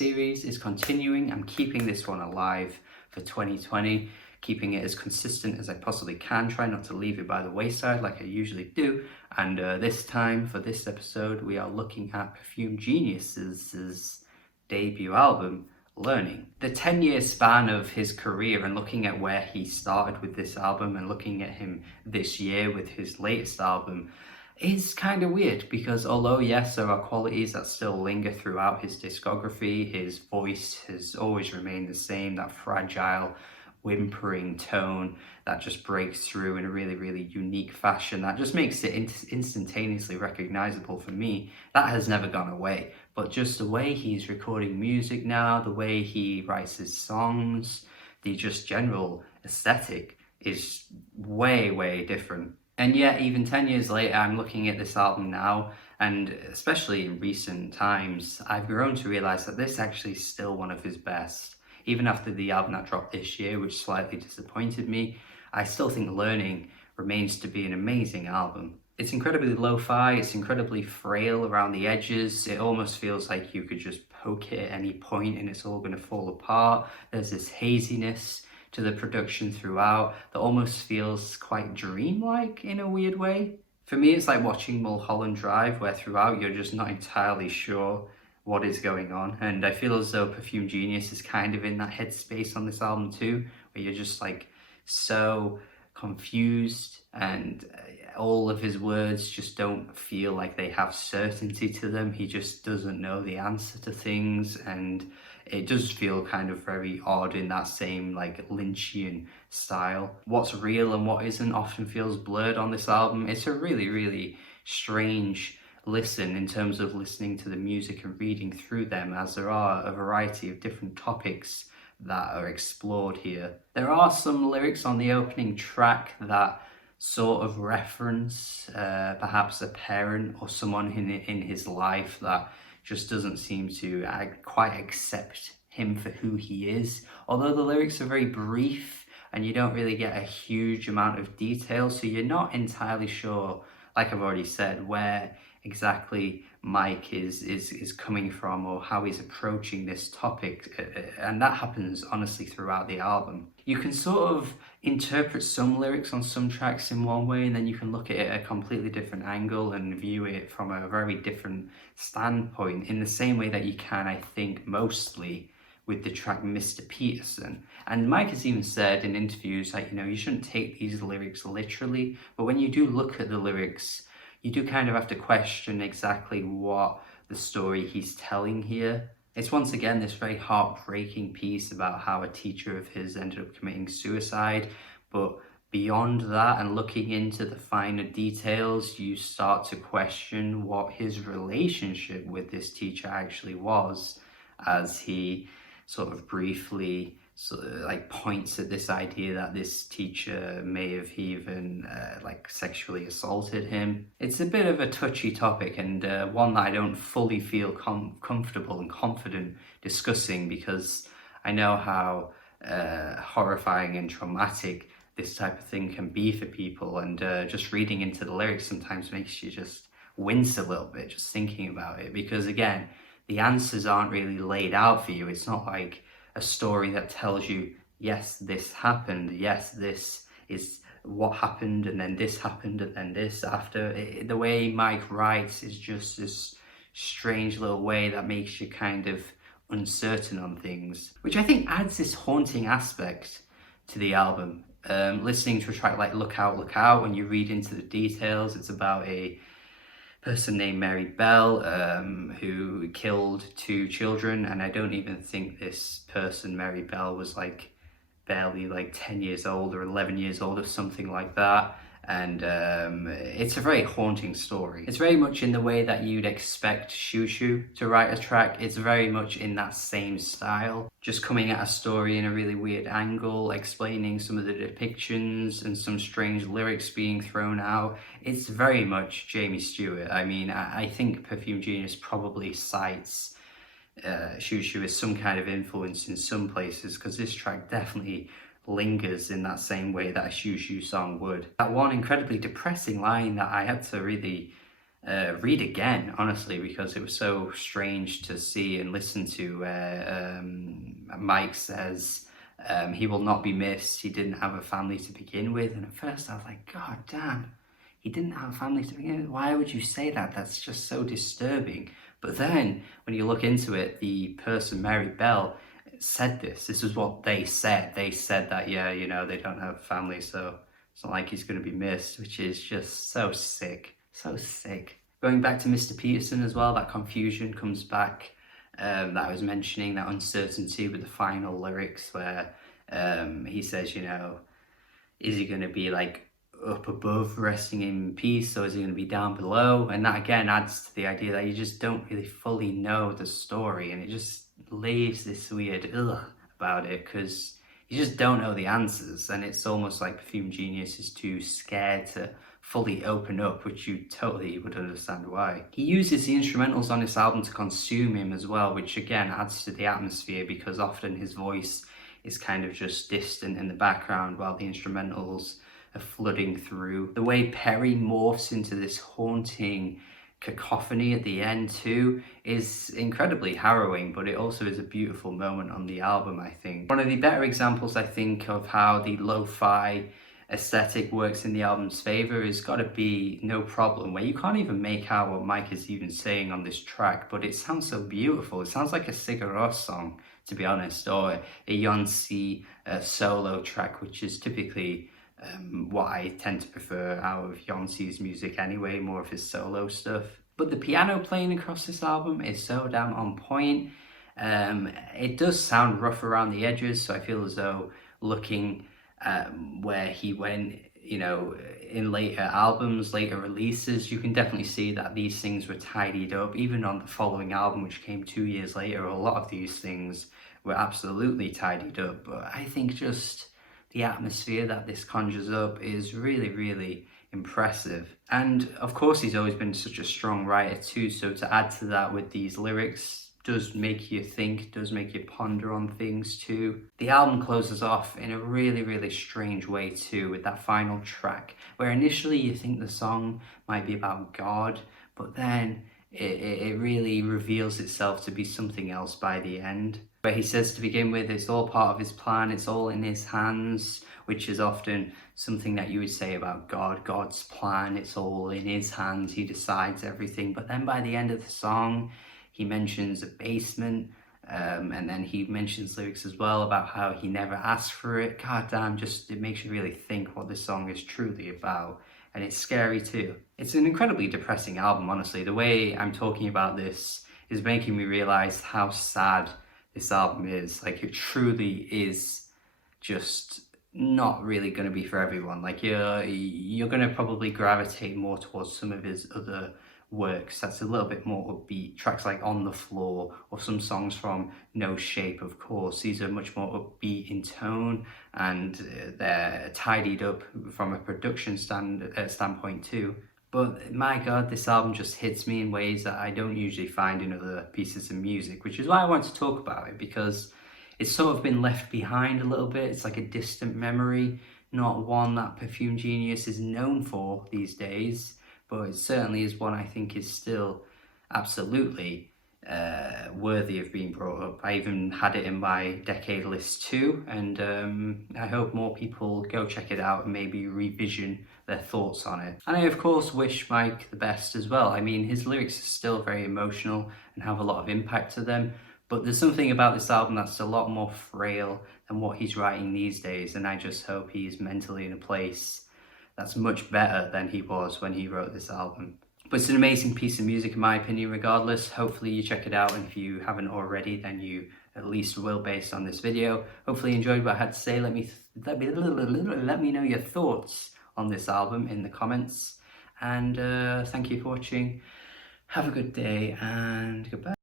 series is continuing. I'm keeping this one alive for 2020, keeping it as consistent as I possibly can, try not to leave it by the wayside like I usually do. And this time, for this episode, we are looking at Perfume Genius's debut album, Learning. The 10-year span of his career and looking at where he started with this album and looking at him this year with his latest album is kind of weird, because although yes, there are qualities that still linger throughout his discography, his voice has always remained the same, that fragile, whimpering tone that just breaks through in a really, really unique fashion that just makes it instantaneously recognizable for me. That has never gone away, but just the way he's recording music now, the way he writes his songs, the just general aesthetic is way, way different. And yet, even 10 years later, I'm looking at this album now, and especially in recent times, I've grown to realize that this actually is still one of his best. Even after the album that dropped this year, which slightly disappointed me, I still think Learning remains to be an amazing album. It's incredibly lo-fi, it's incredibly frail around the edges, it almost feels like you could just poke it at any point and it's all going to fall apart. There's this haziness to the production throughout that almost feels quite dreamlike in a weird way. For me, it's like watching Mulholland Drive, where throughout you're just not entirely sure what is going on. And I feel as though Perfume Genius is kind of in that headspace on this album too, where you're just like so confused, and all of his words just don't feel like they have certainty to them. He just doesn't know the answer to things, and it does feel kind of very odd in that same like Lynchian style. What's real and what isn't often feels blurred on this album. It's a really, really strange listen in terms of listening to the music and reading through them, as there are a variety of different topics that are explored here. There are some lyrics on the opening track that sort of reference perhaps a parent or someone in his life that just doesn't seem to quite accept him for who he is. Although the lyrics are very brief and you don't really get a huge amount of detail, so you're not entirely sure, like I've already said, where exactly Mike is coming from or how he's approaching this topic, and that happens honestly throughout the album. You can sort of interpret some lyrics on some tracks in one way, and then you can look at it at a completely different angle and view it from a very different standpoint, in the same way that you can, I think, mostly with the track Mr. Peterson. And Mike has even said in interviews like, you shouldn't take these lyrics literally, but when you do look at the lyrics, you do kind of have to question exactly what the story he's telling here. It's once again this very heartbreaking piece about how a teacher of his ended up committing suicide, but beyond that and looking into the finer details, you start to question what his relationship with this teacher actually was, as he sort of briefly points at this idea that this teacher may have even sexually assaulted him. It's a bit of a touchy topic, and one that I don't fully feel comfortable and confident discussing, because I know how horrifying and traumatic this type of thing can be for people, and just reading into the lyrics sometimes makes you just wince a little bit just thinking about it, because again, the answers aren't really laid out for you. It's not like a story that tells you, yes, this happened, yes, this is what happened, and then this happened, and then this after. The way Mike writes is just this strange little way that makes you kind of uncertain on things, which I think adds this haunting aspect to the album. Listening to a track like Look Out, Look Out, when you read into the details, it's about a person named Mary Bell who killed 2 children, and I don't even think this person, Mary Bell, was barely 10 years old or 11 years old or something like that. And it's a very haunting story. It's very much in the way that you'd expect Shushu to write a track. It's very much in that same style, just coming at a story in a really weird angle, explaining some of the depictions and some strange lyrics being thrown out. It's very much Jamie Stewart. I mean, I think Perfume Genius probably cites Shushu as some kind of influence in some places, because this track definitely lingers in that same way that a Shushu song would. That one incredibly depressing line that I had to really read again, honestly, because it was so strange to see and listen to. Mike says he will not be missed. He didn't have a family to begin with. And at first I was like, God damn, he didn't have a family to begin with. Why would you say that? That's just so disturbing. But then when you look into it, the person, Mary Bell, said this. This is what they said. They said that, yeah, you know, they don't have a family, so it's not like he's going to be missed, which is just so sick. So sick. Going back to Mr. Peterson as well, that confusion comes back that I was mentioning, that uncertainty with the final lyrics where he says, you know, is he going to be like up above resting in peace, or is he going to be down below? And that again adds to the idea that you just don't really fully know the story, and it just leaves this weird ugh about it because you just don't know the answers, and it's almost like Perfume Genius is too scared to fully open up, which you totally would understand why. He uses the instrumentals on this album to consume him as well, which again adds to the atmosphere because often his voice is kind of just distant in the background while the instrumentals are flooding through. The way Perry morphs into this haunting cacophony at the end too is incredibly harrowing, but it also is a beautiful moment on the album, I think. One of the better examples, I think, of how the lo-fi aesthetic works in the album's favor has got to be No Problem, where you can't even make out what Mike is even saying on this track, but it sounds so beautiful. It sounds like a Sigur Rós song, to be honest, or a Jonsi solo track, which is typically what I tend to prefer out of Jonsi's music anyway, more of his solo stuff. But the piano playing across this album is so damn on point. It does sound rough around the edges, so I feel as though looking where he went, you know, in later albums, later releases, you can definitely see that these things were tidied up. Even on the following album, which came 2 years later, a lot of these things were absolutely tidied up. But I think just the atmosphere that this conjures up is really, really impressive. And of course, he's always been such a strong writer too, so to add to that with these lyrics does make you think, does make you ponder on things too. The album closes off in a really, really strange way too, with that final track, where initially you think the song might be about God, but then it really reveals itself to be something else by the end. Where he says to begin with, it's all part of his plan, it's all in his hands, which is often something that you would say about God, God's plan, it's all in his hands, he decides everything. But then by the end of the song, he mentions a basement, and then he mentions lyrics as well about how he never asked for it. God damn, just it makes you really think what this song is truly about. And it's scary too. It's an incredibly depressing album, honestly. The way I'm talking about this is making me realize how sad this album is. Like, it truly is just not really going to be for everyone. Like, you're going to probably gravitate more towards some of his other works that's a little bit more upbeat, tracks like On the Floor, or some songs from No Shape, of course. These are much more upbeat in tone, and they're tidied up from a production standpoint too. But my God, this album just hits me in ways that I don't usually find in other pieces of music, which is why I want to talk about it, because it's sort of been left behind a little bit. It's like a distant memory, not one that Perfume Genius is known for these days, but it certainly is one I think is still absolutely worthy of being brought up. I even had it in my decade list too, and I hope more people go check it out and maybe revision their thoughts on it. And I of course wish Mike the best as well. I mean, his lyrics are still very emotional and have a lot of impact to them, but there's something about this album that's a lot more frail than what he's writing these days, and I just hope he's mentally in a place that's much better than he was when he wrote this album. But it's an amazing piece of music in my opinion regardless. Hopefully you check it out, and if you haven't already, then you at least will based on this video. Hopefully you enjoyed what I had to say. Let me know your thoughts on this album in the comments, and thank you for watching. Have a good day and goodbye.